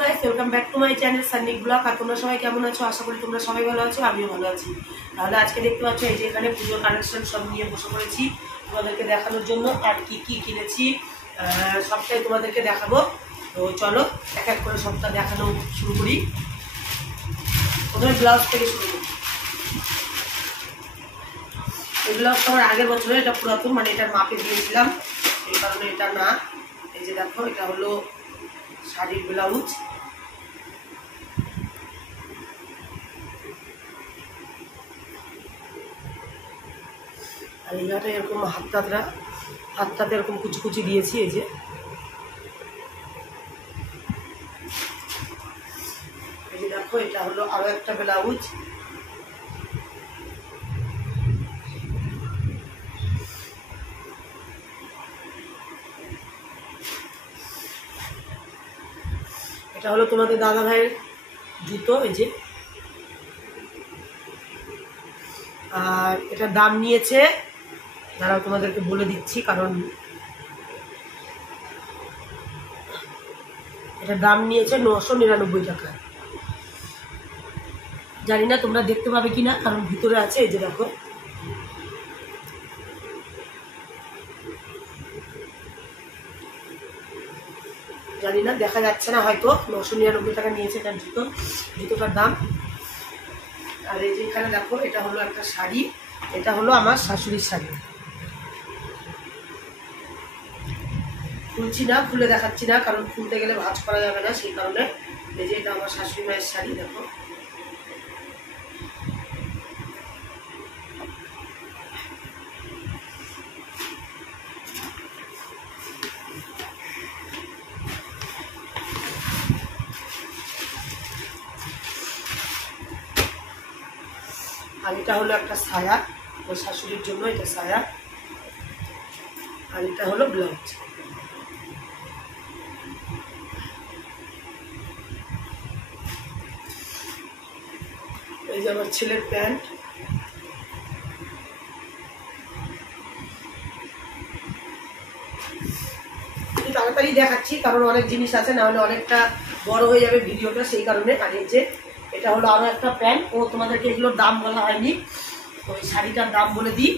Guys, welcome back to my channel Sanik blog. আর তোমরা সবাই কেমন আছো? আশা করি তোমরা সবাই ভালো আছো, আমিও ভালো আছি। তাহলে আজকে দেখতে পাচ্ছ এই যে এখানে পুজোর কালেকশন সব নিয়ে বসে পড়েছি তোমাদেরকে দেখানোর জন্য। আর কি কি কিনেছি সবটাই তোমাদেরকে দেখাবো। তো চলো এক এক করে সবটা দেখানো শুরু করি। প্রথমে ব্লাউজ থেকে শুরু করি। এই ব্লাউজটা আমার আগের বছরে, এটা পুরাতন, মানে এটার মাপে দিয়েছিলাম, এই কারণে এটা না। এই যে দেখো, এটা হলো শাড়ির ব্লাউজ। আর এইটা এরকম হাতটাতে এরকম কুচি কুচি দিয়েছি। এই যে দেখো, এটা হলো আরো একটা ব্লাউজ। এটা হলো তোমাদের দাদা ভাইয়ের জুতো। এই যে, আর এটার দাম নিয়েছে, দাঁড়াও তোমাদেরকে বলে দিচ্ছি, কারণ এটার দাম নিয়েছে 999 টাকা। জানি না তোমরা দেখতে পাবে কিনা, কারণ ভিতরে আছে। এই যে দেখো, জানি না দেখা যাচ্ছে না হয়তো। 999 টাকা নিয়েছে এটার জুতোটার দাম। আর এই যে এখানে দেখো, এটা হলো একটা শাড়ি, এটা হলো আমার শাশুড়ির শাড়ি। খুলছি না, খুলে দেখাচ্ছি না, কারণ খুলতে গেলে ভাঁজ করা যাবে না, সেই কারণে। এই যে এটা আমার শাশুড়ি মায়ের শাড়ি, দেখো। আর এটা হলো একটা সায়া, ওর শাশুড়ির জন্য এটা সায়া। আর এটা হলো ব্লাউজ। এই যে আমার ছেলের প্যান্ট। তাড়াতাড়ি দেখাচ্ছি, কারণ অনেক জিনিস আছে, না হলে অনেকটা বড় হয়ে যাবে ভিডিওটা, সেই কারণে। আর এই যে এটা হলো আরো একটা প্যান্ট। ও তোমাদেরকে এগুলোর দাম বলা হয়নি, ওই শাড়িটার দাম বলে দিই।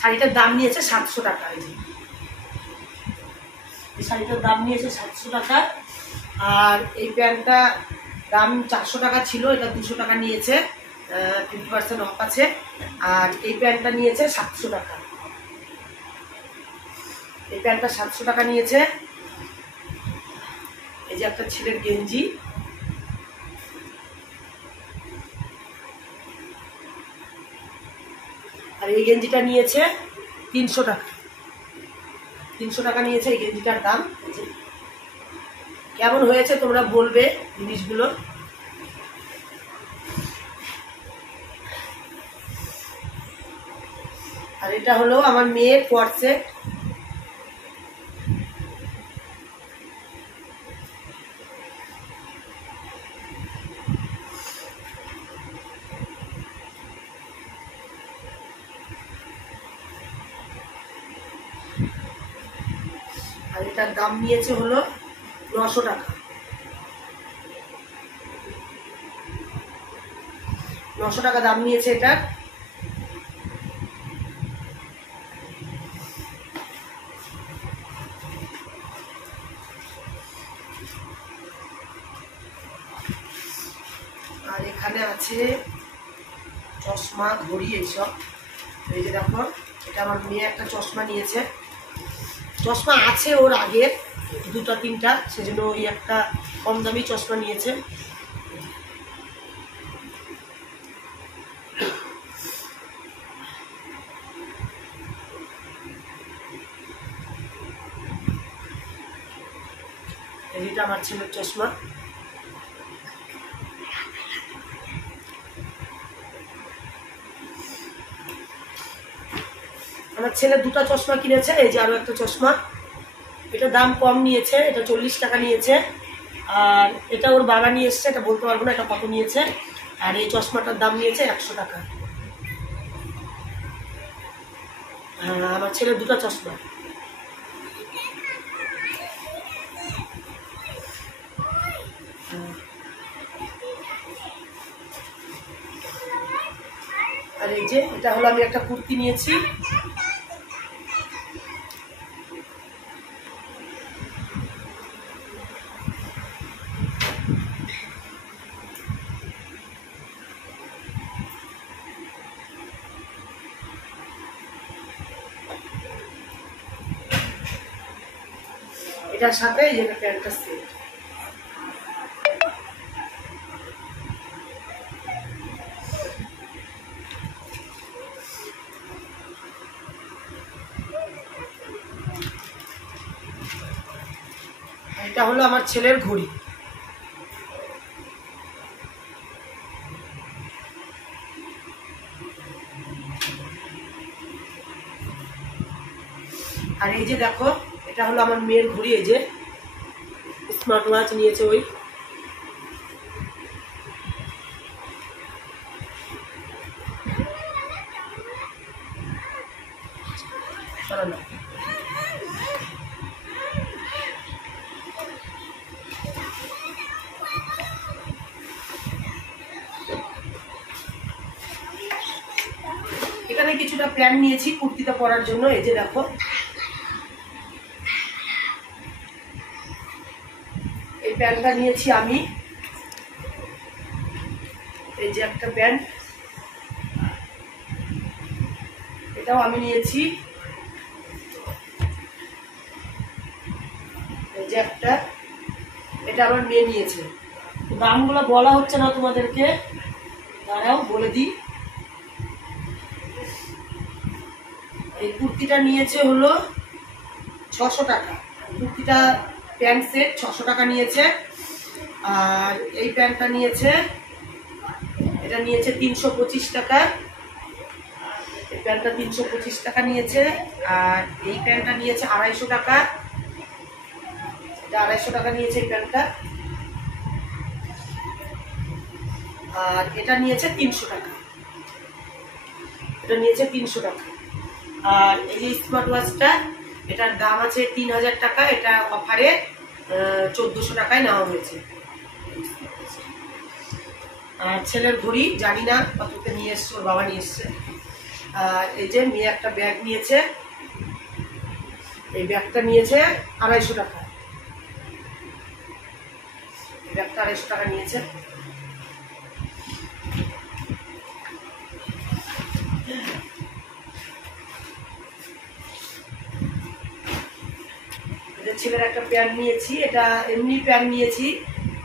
শাড়িটার দাম নিয়েছে 700 টাকা। এই শাড়িটার দাম নিয়েছে 700 টাকা। আর এই প্যান্টটা দাম 400 টাকা ছিল, এটা 200 টাকা নিয়েছে, 50% অফ আছে। আর এই প্যান্টটা নিয়েছে 700 টাকা। এই প্যান্টটা 700 টাকা নিয়েছে। এই যে একটা ছেলের গেঞ্জি, আর এই গেঞ্জিটা নিয়েছে 300 টাকা। 300 টাকা নিয়েছে এই গেঞ্জিটার দাম। কেমন হয়েছে তোমরা বলবে জিনিসগুলো। আর এটা হলো আমার মেয়ের কোয়ার্ড সেট। আর এটার দাম নিয়েছে হলো 900 টাকা। 900 টাকা দাম নিয়েছে এটার। আর এখানে আছে চশমা, ঘড়ি, এইসব। এই যে দেখো, এটা আমার মেয়ে একটা চশমা নিয়েছে। চশমা আছে ওর আগের 2-3টা, সেজন্য ওই একটা কম দামি চশমা নিয়েছে। এইটা আমার ছেলের চশমা। আমার ছেলে 2টা চশমা কিনেছে। এই যে আরো একটা চশমা, এটা দাম কম নিয়েছে, এটা 40 টাকা নিয়েছে। আর এটা ওর বাবা নিয়ে এসছে, এটা বলতে পারবো না এটা কত নিয়েছে। আর এই চশমাটার দাম নিয়েছে 100 টাকা। আমার ছেলের 2টা চশমা। আর এই যে এটা হলো আমি একটা কুর্তি নিয়েছি, এটার সাথে এই যে প্যান্টটা সেট। এটা হলো আমার ছেলের ঘড়ি। আর এই যে দেখো এটা হলো আমার মেয়ের ঘড়ি, এই যে স্মার্ট ওয়াচ নিয়েছে ওই। এখানে কিছুটা প্যান্ট নিয়েছি কুর্তিটা পরার জন্য, এই যে দেখো এই প্যান্টটা নিয়েছি আমি, এই যে একটা প্যান্ট, এটাও আমি নিয়েছি, এই যে একটা, এটা আমার মেয়ে নিয়েছে। দামগুলো বলা হচ্ছে না তোমাদেরকে, দাঁড়াও বলে দিই। এই কুর্তিটা নিয়েছে হলো 600 টাকা, কুর্তিটা প্যান্ট সেট 600 টাকা নিয়েছে। আর এই প্যান্টটা নিয়েছে, এটা নিয়েছে 325 টাকা, এই প্যান্টটা 325 টাকা নিয়েছে। আর এই প্যান্টটা নিয়েছে 250 টাকা, এটা 250 টাকা নিয়েছে এই প্যান্টটা। আর এটা নিয়েছে 300 টাকা, এটা নিয়েছে 300 টাকা। আর এই যে স্মার্ট ওয়াচটা, এটার দাম আছে 3000 টাকা, এটা অফারে 1400 টাকায় নেওয়া হয়েছে। আর ছেলের ঘড়ি জানি না কততে নিয়ে এসছে, ওর বাবা নিয়ে এসছে। আর এই যে মেয়ে একটা ব্যাগ নিয়েছে, এই ব্যাগটা নিয়েছে 250 টাকা, এই ব্যাগটা 250 টাকা নিয়েছে। ছেলের একটা প্যান্ট নিয়েছি, এটা এমনি প্যান্ট নিয়েছি,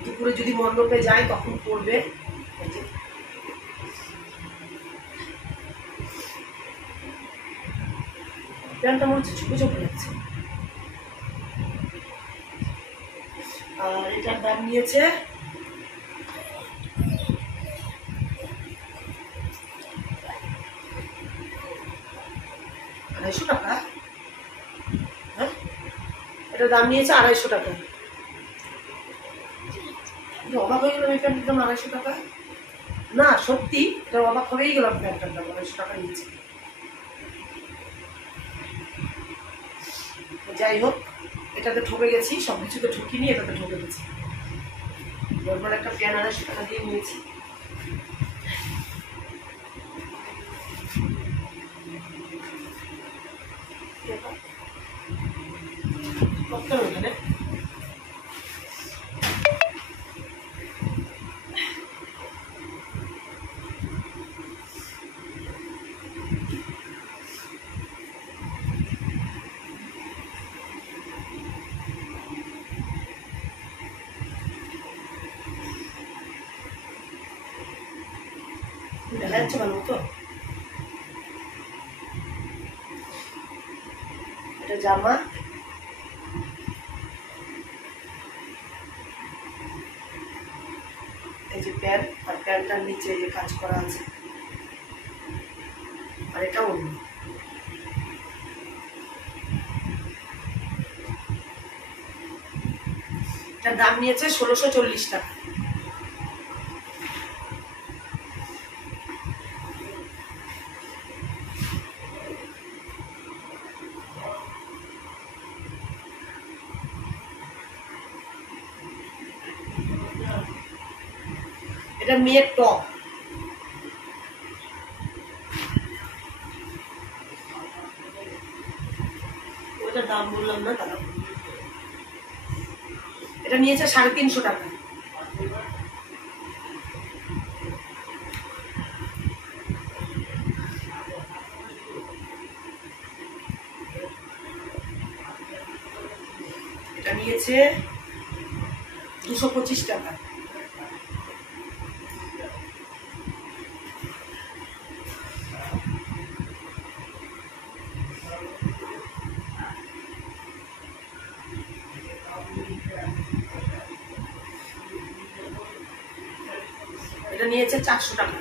দুপুরে যদি মণ্ডপে যাই তখন পরবে। প্যান্টটা মনে হচ্ছে ছোট ছোট লাগছে। আর এটার দাম নিয়েছে 250 টাকা। হ্যাঁ, এটার দাম নিয়েছে 250 টাকা। অবাক হয়ে গেলাম, এই প্যান্টের দাম 250 টাকা। না সত্যি, এটা অবাক হয়েই গেলাম, প্যান্টের দাম 250 টাকা নিয়েছে। যাই হোক, এটাতে ঠকে গেছি, সব কিছুতে ঠকিনি, এটাতে ঠকে গেছি। নর্মাল একটা প্যান্ট 250 টাকা দিয়ে নিয়েছি। এখানে দেখা যাচ্ছে ভালো মতো। এটা জামা, এই যে প্যান্ট, আর প্যান্টটার নিচে এই যে কাজ করা আছে, আর এটা অন্য। এটার দাম নিয়েছে 1640 টাকা। এটা মেয়ের টপ, ওটার দাম বললাম না দাদা। এটা নিয়েছে 350 টাকা। এটা নিয়েছে 225 টাকা। এটা নিয়েছে 400 টাকা।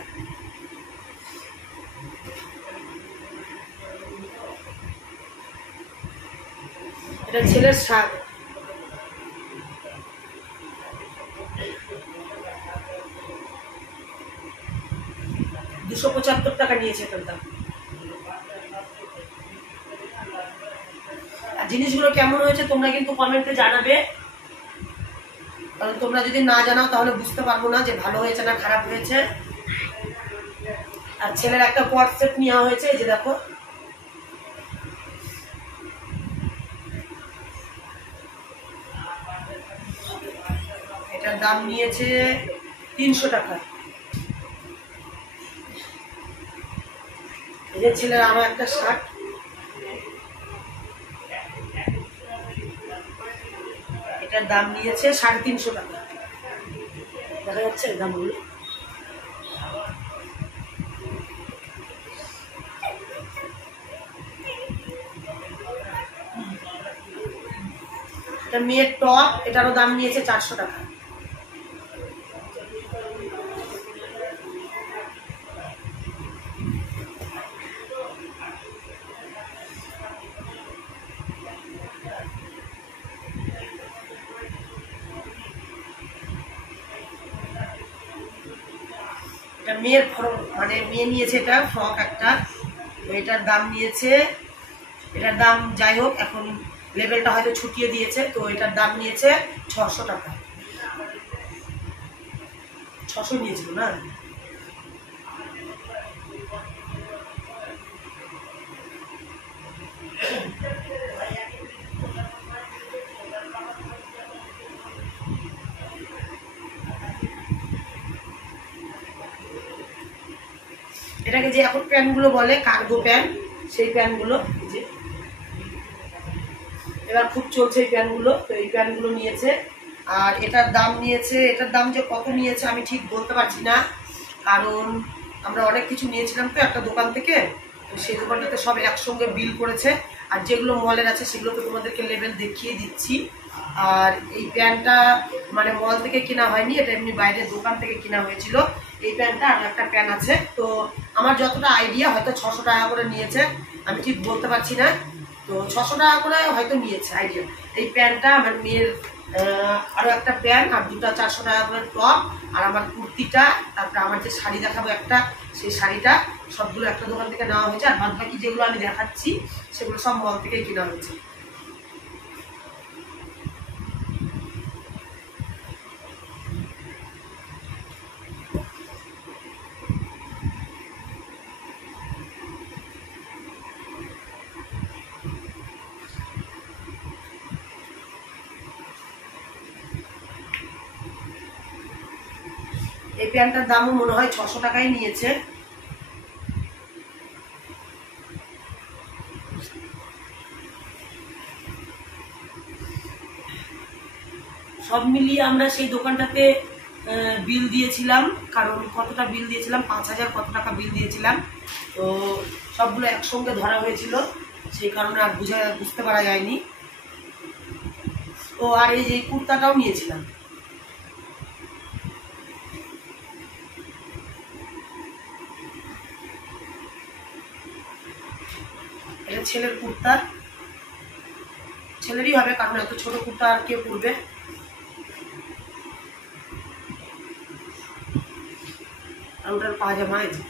এটা ছেলের শার্ট, টাকা নিয়েছে এটার দাম। আর জিনিসগুলো কেমন হয়েছে তোমরা কিন্তু কমেন্টে জানাবে, কারণ তোমরা যদি না জানাও তাহলে বুঝতে পারবো না যে ভালো হয়েছে না খারাপ হয়েছে। আর ছেলের একটা কোয়ার্ড সেট নেওয়া হয়েছে, এই যে দেখো, এটার দাম নিয়েছে 300 টাকা। এই যে ছেলের আরো একটা শার্ট, এটার দাম নিয়েছে 350 টাকা। দেখা যাচ্ছে দামগুলো। এটা মেয়ের টপ, এটারও দাম নিয়েছে 400 টাকা। এটা মেয়ের মানে মেয়ে নিয়েছে, এটা ফ্রক একটা, এটার দাম নিয়েছে, এটার দাম যাই হোক এখন লেভেলটা হয়তো ছুটিয়ে দিয়েছে, তো এটার দাম নিয়েছে 600 টাকা। 600 নিয়েছিল না? এটাকে যে এখন প্যান্টগুলো বলে কার্গো প্যান্ট, সেই প্যান্টগুলো যে এবার খুব চলছে এই প্যান্টগুলো, তো এই প্যান্টগুলো নিয়েছে। আর এটার দাম নিয়েছে, এটার দাম যে কত নিয়েছে আমি ঠিক বলতে পারছি না, কারণ আমরা অনেক কিছু নিয়েছিলাম তো একটা দোকান থেকে, তো সেই দোকানটাতে সব একসঙ্গে বিল করেছে। আর যেগুলো মলের আছে সেগুলো তো তোমাদেরকে লেভেল দেখিয়ে দিচ্ছি। আর এই প্যান্টটা মানে মল থেকে কেনা হয়নি, এটা এমনি বাইরের দোকান থেকে কেনা হয়েছিল। এই প্যান্টটা আর একটা প্যান্ট আছে, তো আমার যতটা আইডিয়া হয়তো 600 টাকা করে নিয়েছে, আমি ঠিক বলতে পারছি না, তো 600 টাকা করে হয়তো নিয়েছে আইডিয়া। এই প্যান্টটা আমার মেয়ের, আরো একটা প্যান্ট আর দুটা 400 টাকা করে টপ, আর আমার কুর্তিটা, তারপরে আমার যে শাড়ি দেখাবো একটা, সেই শাড়িটা সবগুলো একটা দোকান থেকে নেওয়া হয়েছে। আর বাদ বাকি যেগুলো আমি দেখাচ্ছি সেগুলো সব মল থেকেই কেনা হয়েছে। এই প্যান্টটার দামও মনে হয় 600 টাকাই নিয়েছে। সব মিলিয়ে আমরা সেই দোকানটাতে বিল দিয়েছিলাম, কারণ কতটা বিল দিয়েছিলাম, 5000 কত টাকা বিল দিয়েছিলাম, তো সবগুলো একসঙ্গে ধরা হয়েছিল, সেই কারণে আর বুঝতে পারা যায়নি। ও আর এই যে কুর্তাটাও নিয়েছিলাম, এটা ছেলের কুর্তা, ছেলেরই হবে কারণ এত ছোট কুর্তা আর কে পরবে। আর ওটার পাজামা আছে,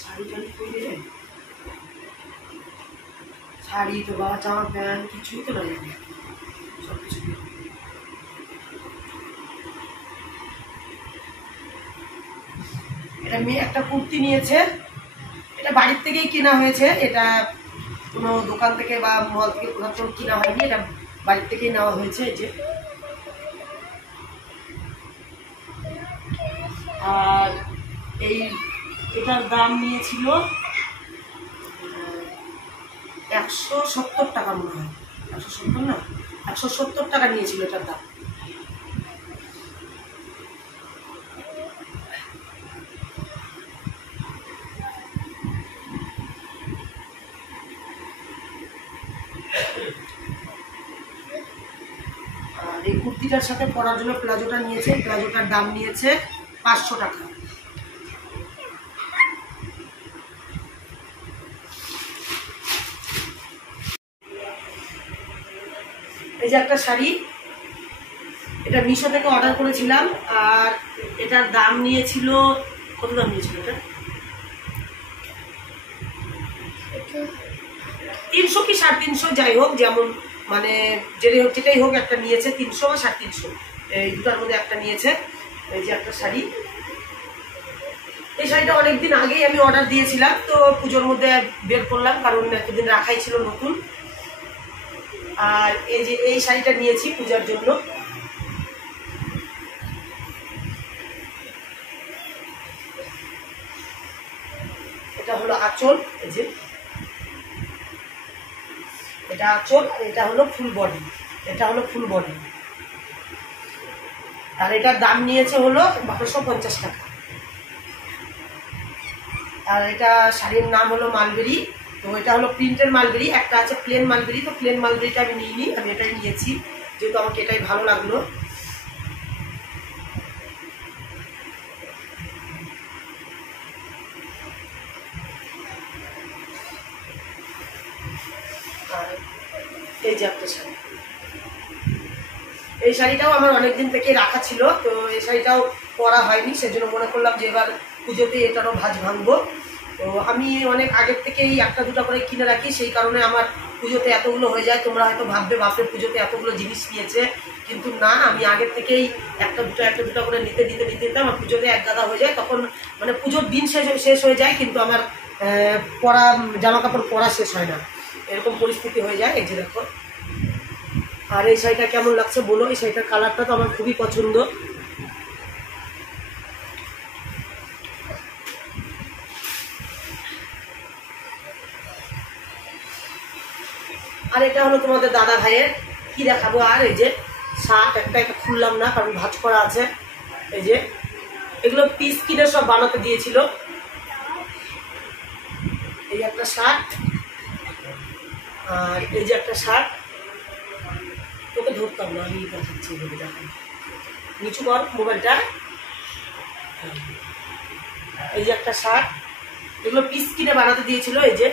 শাড়ি টাড়ি পরে শাড়ি তো বা জামা প্যান্ট কিছুই তো নাই, সব কিছু। এটা মেয়ে একটা কুর্তি নিয়েছে, এটা বাড়ির থেকেই কেনা হয়েছে, এটা কোনো দোকান থেকে বা মল থেকে কোথাও কেনা হয়নি, এটা বাড়ির থেকেই নেওয়া হয়েছে। এই যে, আর এটার দাম নিয়েছিল 170 টাকা মনে হয়, 170 না, 170 টাকা নিয়েছিল এটার দাম। আর এই কুর্তিটার সাথে পরার জন্য প্লাজোটা নিয়েছে, প্লাজোটার দাম নিয়েছে 500 টাকা। এই যে একটা শাড়ি, এটা মিশো থেকে অর্ডার করেছিলাম, আর এটার দাম নিয়েছিল, কত দাম নিয়েছিল এটা, 300 কি 350, যাই হোক, যেমন মানে যেটাই হোক একটা নিয়েছে, 300 বা 350, এই দুটার মধ্যে একটা নিয়েছে। এই যে একটা শাড়ি, এই শাড়িটা অনেকদিন আগেই আমি অর্ডার দিয়েছিলাম, তো পুজোর মধ্যে বের করলাম, কারণ এতদিন রাখাই ছিল নতুন। আর এই যে এই শাড়িটা নিয়েছি পূজার জন্য, এটা হলো আঁচল, এই যে এটা আঁচল, আর এটা হলো ফুল বডি, এটা হলো ফুল বডি। আর এটার দাম নিয়েছে হলো 1250 টাকা। আর এটা শাড়ির নাম হলো মালবেরি, তো এটা হলো প্রিন্টের মালবেরি, একটা আছে প্লেন মালবেরি, তো প্লেন মালবেরিটা আমি নিইনি, আমি এটাই নিয়েছি, যেহেতু আমাকে এটাই ভালো লাগলো। আর এই যে একটা শাড়ি, এই শাড়িটাও আমার অনেকদিন থেকে রাখা ছিল, তো এই শাড়িটাও পরা হয়নি, সেজন্য মনে করলাম যে এবার পুজোতে এটারও ভাঁজ ভাঙবো। তো আমি অনেক আগের থেকেই একটা দুটা করে কিনে রাখি, সেই কারণে আমার পুজোতে এতগুলো হয়ে যায়। তোমরা হয়তো ভাববে বাপরে পুজোতে এতগুলো জিনিস নিয়েছে, কিন্তু না, আমি আগের থেকেই একটা দুটা করে নিতে আমার পুজোতে এক গাদা হয়ে যায়, তখন মানে পুজোর দিন শেষ হয়ে যায়, কিন্তু আমার পরা জামা কাপড় পরা শেষ হয় না, এরকম পরিস্থিতি হয়ে যায়। এই যে দেখো, আর এই শাড়িটা কেমন লাগছে বলো, এই শাড়িটার কালারটা তো আমার খুবই পছন্দ। আর এটা হলো তোমাদের দাদা ভাইয়ের, কি দেখাবো, আর এই যে শার্ট একটা খুললাম না, কারণ ভাঁজ করা আছে। এই যে এগুলো পিস কিনে সব বানাতে দিয়েছিল। এই একটা শার্ট, আর এই যে একটা শার্ট, তোকে ধরতাম না, আমি দেখাচ্ছি, দেখাই, নিচু কর মোবাইলটা। এই যে একটা শার্ট, এগুলো পিস কিনে বানাতে দিয়েছিল। এই যে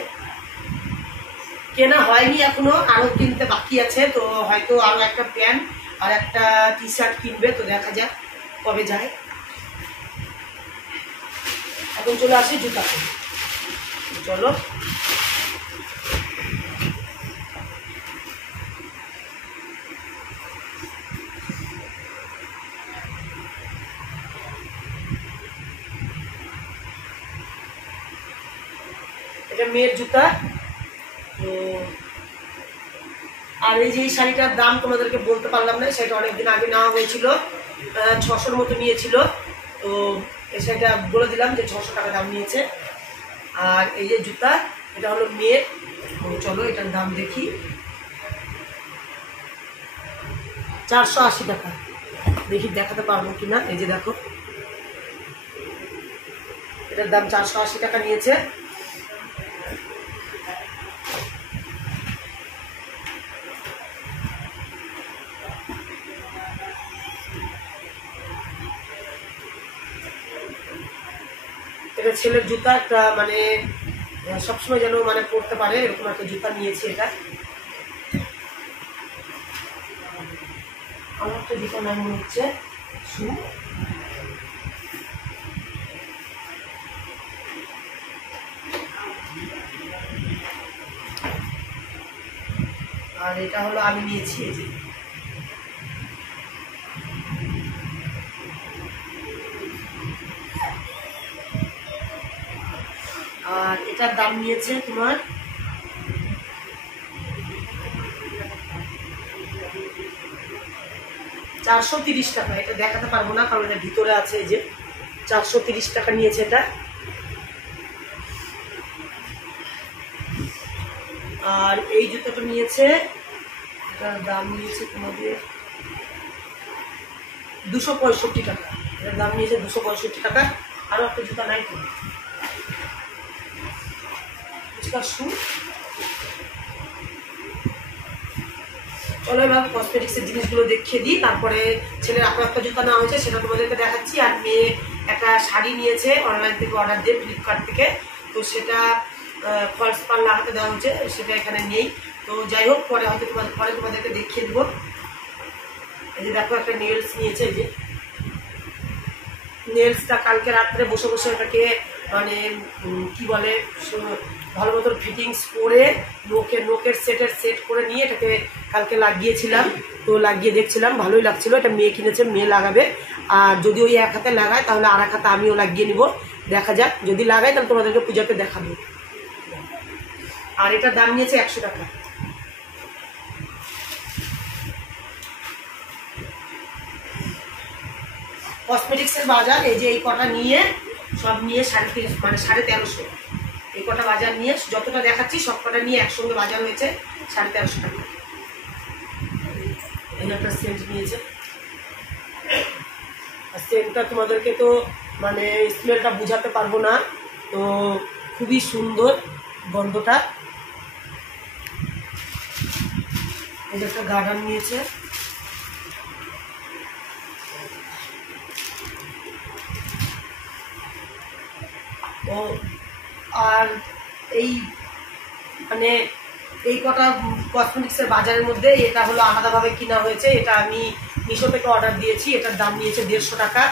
কেনা হয়নি এখনো, আরো কিনতে বাকি আছে, তো হয়তো আরো একটা প্যান্ট আর একটা টি শার্ট কিনবে, তো দেখা যাক কবে যায়। এখন চলে আসি জুতাতে, চলো। এটা মেয়ের জুতা। তো আর এই যে এই শাড়িটার দাম তোমাদেরকে বলতে পারলাম না, সেটা অনেকদিন আগে নেওয়া হয়েছিল, 600-র মতো নিয়েছিল, তো এই শাড়িটা বলে দিলাম যে 600 টাকা দাম নিয়েছে। আর এই যে জুতা, এটা হলো মেয়ের, তো চলো এটার দাম দেখি, 480 টাকা, দেখি দেখাতে পারবো কিনা। এই যে দেখো, এটার দাম 480 টাকা নিয়েছে। এটা ছেলের জুতা, একটা মানে সবসময় যেন মানে পরতে পারে এরকম একটা জুতা নিয়েছি। এটা আমার একটা জুতার নাম মনে হচ্ছে শু। আর এটা হলো আমি নিয়েছি এই যে, আর এটার দাম নিয়েছে তোমার 430 টাকা। এটা দেখাতে পারবো না কারণ এটা ভিতরে আছে। এই যে 430 টাকা নিয়েছে এটা। আর এই জুতোটা নিয়েছে, এটার দাম নিয়েছে তোমাদের 265 টাকা। এটার দাম নিয়েছে 265 টাকা। আরো একটা জুতা নাই তো, চলো এবার কসমেটিক্সের জিনিসগুলো দেখিয়ে দিই, তারপরে ছেলের আপা একটা জুতা নেওয়া হয়েছে সেটা তোমাদেরকে দেখাচ্ছি। আর মেয়ে একটা শাড়ি নিয়েছে অনলাইন থেকে অর্ডার দিয়ে, ফ্লিপকার্ট থেকে। তো সেটা ফলস পার লাগাতে দেওয়া হয়েছে, সেটা এখানে নেই। তো যাই হোক পরে হয়তো তোমাদেরকে দেখিয়ে দেবো। এই যে দেখো একটা নেলস নিয়েছে। এই যে নেলসটা কালকে রাত্রে বসে বসে এটাকে মানে কি বলে ভালো মতো ফিটিংস করে নোকের সেট করে নিয়ে এটাকে কালকে লাগিয়েছিলাম। তো লাগিয়ে দেখছিলাম ভালোই লাগছিল। এটা মেয়ে কিনেছে, মেয়ে লাগাবে। আর যদি ওই এক হাতে লাগায় তাহলে আর এক হাতে আমিও লাগিয়ে নিব, দেখা যাক। যদি লাগাই তাহলে তোমাদেরকে পূজাতে দেখাবো। আর এটার দাম নিয়েছে 100 টাকা। কসমেটিক্সের বাজার এই যে এই কটা নিয়ে সব নিয়ে 350 মানে 1350। এই কটা বাজার নিয়ে যতটা দেখাচ্ছি সব কটা নিয়ে একসঙ্গে বাজার হয়েছে 1350 টাকা। এই একটা সেন্ট নিয়েছে। আর সেন্টটা তোমাদেরকে তো মানে স্মেলটা বোঝাতে পারবো না, তো খুবই সুন্দর গন্ধটা। এই যে একটা গার্ডার নিয়েছে। ও আর এই মানে এই কটা কসমেটিক্সের বাজারের মধ্যে এটা হলো আলাদাভাবে কিনা হয়েছে। এটা আমি মিশো থেকে অর্ডার দিয়েছি। এটার দাম নিয়েছে 150 টাকা।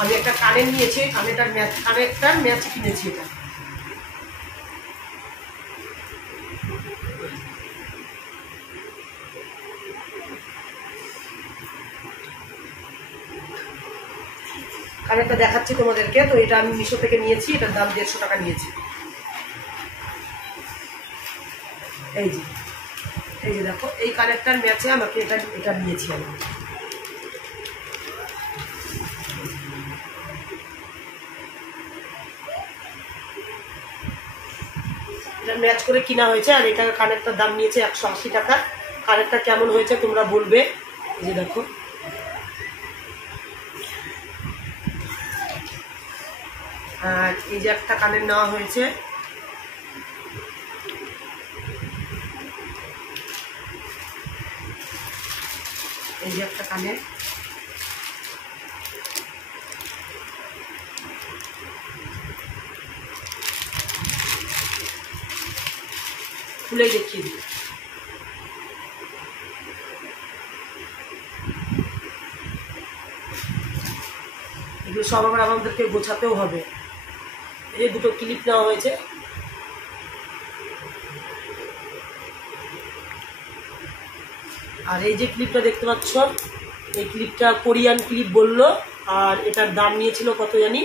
আমি একটা কানের নিয়েছি, কানেরটার ম্যাচ কিনেছি। এটা কানেরটা দেখাচ্ছি তোমাদেরকে। তো এটা আমি মিশো থেকে নিয়েছি, এটার দাম 150 টাকা নিয়েছি। এই যে দেখো এই কানেরটার ম্যাচে আমাকে এটা নিয়েছি আমি। এটা ম্যাচ করে কিনা হয়েছে। আর এটা কানেরটার দাম নিয়েছে 180 টাকা। কানেরটা কেমন হয়েছে তোমরা বলবে। এই যে দেখো আর এই যে একটা কানের নেওয়া হয়েছে। এই যে একটা কানের, খুলে দেখিয়ে দিই। এগুলো সব আবার আমাদেরকে গোছাতেও হবে। এই যে দুটো ক্লিপ নেওয়া হয়েছে। আর এই যে ক্লিপটা দেখতে পাচ্ছ, এই ক্লিপটা কোরিয়ান ক্লিপ বললো। আর এটার দাম নিয়েছিল কত জানি,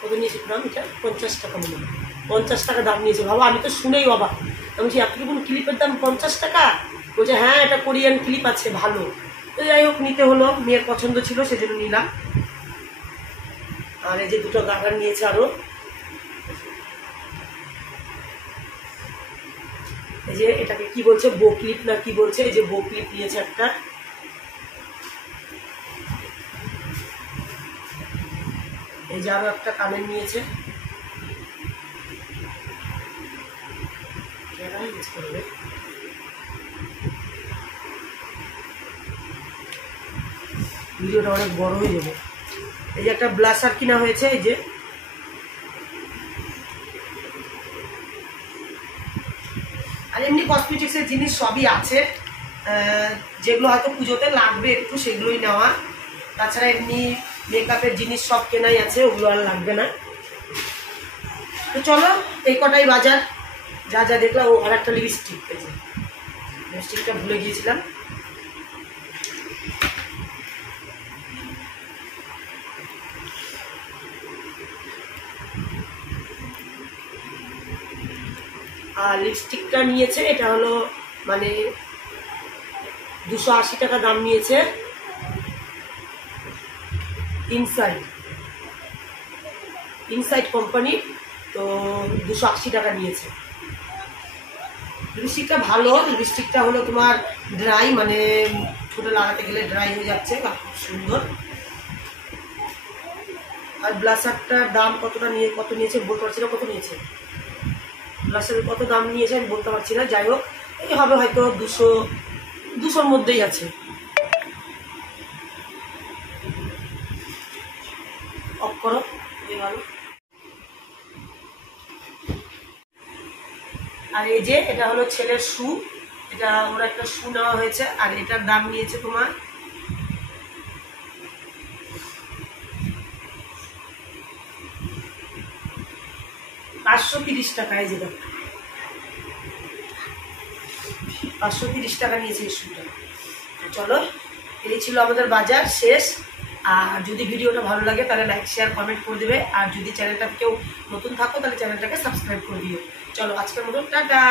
কত নিয়েছিল দাম? এটা 50 টাকা মনে হয়, 50 টাকা দাম নিয়েছে। ভাবো, আমি তো শুনেই অবাক। আমি বলছি এতটুকু ক্লিপের দাম 50 টাকা? বলছে হ্যাঁ এটা কোরিয়ান ক্লিপ আছে, ভালো। তো যাই হোক নিতে হলো, মেয়ের পছন্দ ছিল সেজন্য নিলাম। আর এই যে দুটো গার্ডার নিয়েছে আরো। এই যে এটাকে কি বলছে, বো ক্লিপ না কি বলছে। এই যে বো ক্লিপ নিয়েছে একটা। এই যে আরো একটা কানের নিয়েছে। ভিডিওটা অনেক বড় হয়ে যাবে। এই যে একটা ব্লাশার কিনা হয়েছে। এই যে আর এমনি কসমেটিক্সের জিনিস সবই আছে, যেগুলো হয়তো পুজোতে লাগবে একটু সেগুলোই নেওয়া। তাছাড়া এমনি মেকআপের জিনিস সব কেনাই আছে, ওগুলো আর লাগবে না। তো চলো এই কটাই বাজার, যা যা দেখলাম। ও আর একটা লিপস্টিক, এই যে লিপস্টিকটা ভুলে গিয়েছিলাম। আর লিপস্টিকটা নিয়েছে, এটা হলো মানে 280 টাকা দাম নিয়েছে। ইনসাইড কোম্পানি, তো 280 টাকা নিয়েছে। লিপস্টিকটা ভালো, লিপস্টিকটা হলো তোমার ড্রাই, মানে ঠোঁটে লাগাতে গেলে ড্রাই হয়ে যাচ্ছে, খুব সুন্দর। আর ব্লাশারটার দাম কত নিয়েছে বলতে পারছি না, কত নিয়েছে ব্লাশারের, কত দাম নিয়েছে আমি বলতে পারছি না। যাই হোক, এই হবে হয়তো 200-200-র মধ্যেই আছে। অফ করো, হয়ে গেল। আর এই যে এটা হলো ছেলের শু, এটা ওরা একটা শু নেওয়া হয়েছে, আর এটার দাম নিয়েছে তোমার 530 টাকা। এই যেটা 530 টাকা নিয়েছে এই শুটা। চলো, এই ছিল আমাদের বাজার শেষ। আর যদি ভিডিওটা ভালো লাগে তাহলে লাইক শেয়ার কমেন্ট করে দেবে, আর যদি চ্যানেলটা কেউ নতুন থাকো তাহলে চ্যানেলটাকে সাবস্ক্রাইব করে দিও। চলো, আজকের মতো টাটা।